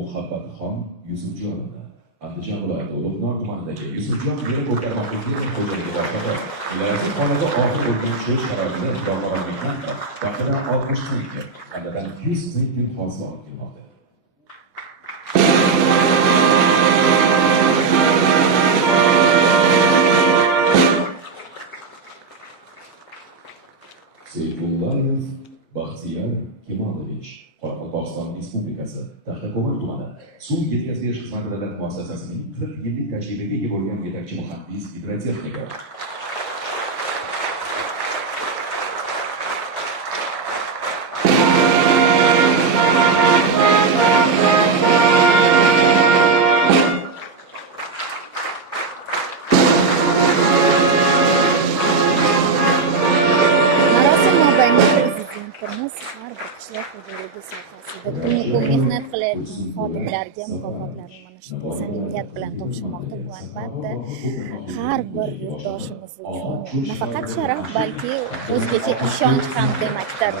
Muhabbatxon Yusufjonovni, Andijon viloyati Ulug'nor tumanidagi Yusufjon meni ko'rkarmoqlikni qo'yganiga boshqada viloyatning xonada oxir bo'lgan cho'l sharoitida domoronlikdan vaqtidan 60 ming, qandadan 100 ming hosil olib kelmoqda. Seyfullayev Baxtiyor Kemolovich, Qoraqalpog'iston Respublikasi Taxtako'mir tumani suv yetkazib xizmati davlat muassasasining 40 yillik tajribaga ega bo'lgan yetakchi muhandis gidrotexnika. Har bir qishloq xo'jaligi sohasida tunu mehnat qilayotgan xodimlarga mukofotlarni mana shu samimiyat bilan topshirmoqda. Bu albatta har bir yurtdoshimiz uchun nafaqat sharaf, balki o'zgacha ishonch ham demakdir.